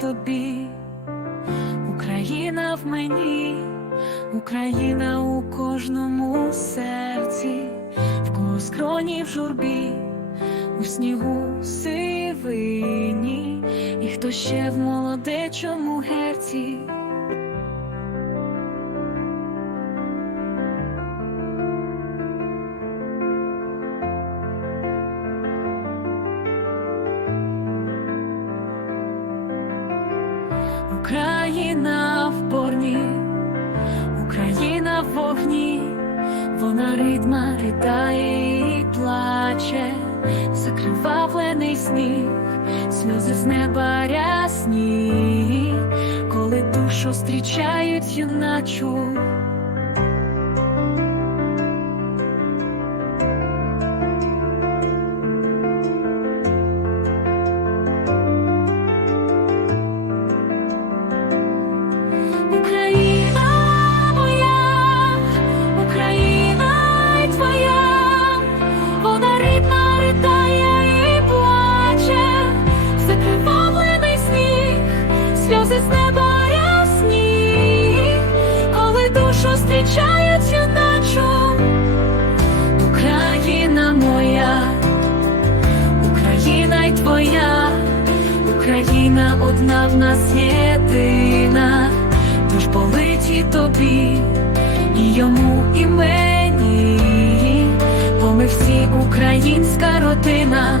тобі, Україна в мені, Україна у кожному серці, в скроні в журбі, у снігу сивині, і хто ще в молодечому герці. Україна в борні, Україна в вогні, вона ридма ридає і плаче, закривавлений сніг, сльози з неба рясні, коли душу зустрічають юначу. Душу зустрічають юначу. Україна моя, Україна й твоя, Україна одна в нас єдина, тож политі тобі, і йому, і мені, бо ми всі українська родина.